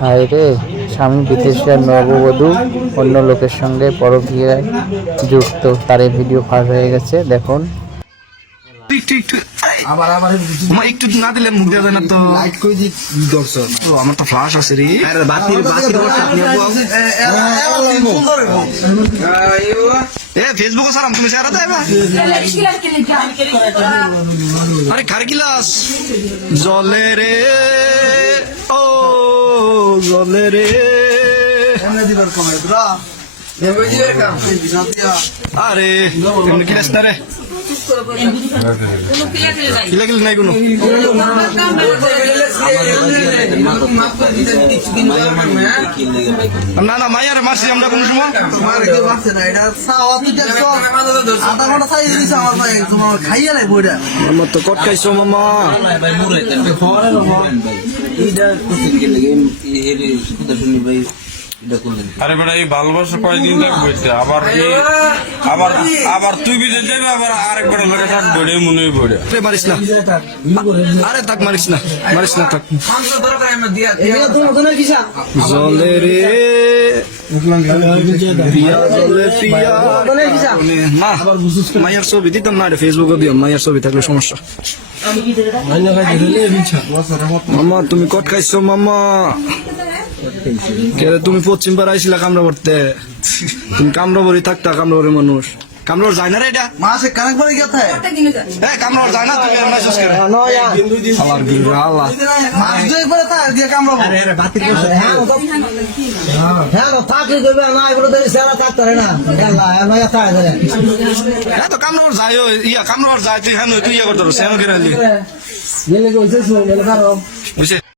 হায়রে, স্বামী বিদেশি আর নববধূ অন্য লোকের সঙ্গে পরকীয়ায় যুক্ত, তার এই ভিডিও ফাঁস হয়ে গেছে। দেখুন। আবার একটু না দিলে মুখ দেওয়া যায় না তো। লাইট কই দি দর্শক আমার তো ফ্লাশ আছে রে। আরে বাতির এ ফেসবুকে সারাম তুমি শেয়ার দেবা। আরে কার গিলাস জলে রে, ও জলে রে এনে দিবার কমে ব্রা এমনি দিবার কাম আরে এমনি গিলাস না রে কিলা কিলা নাই কোনো না না মাইয়ার মাসি আমরা কোন সময় আধা ঘন্টা চাই দিয়েছে আমার ভাই তোমার খাইয়া নাই বইটা আমার তো কট খাইছো মামা আরে বেটা এই ভালোবাসা কয়দিন থাকবে আবার আবার আবার তুই বিদেশ যাবে আবার আরেক বেটা লোকে থাকবে রে মনে পড়ে মারিস না আরে থাক মারিস না থাক জলে রে মাইয়ার ছবি দিতাম না ফেসবুকে দিও মাইয়ার ছবি থাকলে সমস্যা মামা তুমি কট খাইছো মামা তুমি পশ্চিম পাড়া আইসিলা কামরা পড়তে তুমি কামরা বড়ি থাকতা কামরা বড়ি মানুষ কামরার যায় না রে এটা মাসে কানেক পড়ে গেছে হ্যাঁ কামরার যায় না তুমি আমরা শেষ করে আল্লাহ দিন আল্লাহ মাস দুই পরে তা দিয়ে কামরা আরে আরে বাতি করছে হ্যাঁ থাকলে দেবে না এগুলো দেরি সারা থাকতে রে না আল্লাহ আমরা তা ধরে হ্যাঁ তো কামরার যায় কামরার যায় তুই হ্যাঁ তুই ইয়া করতে সেন করে আলি গেলে কইছিস বলে কারো বুঝছে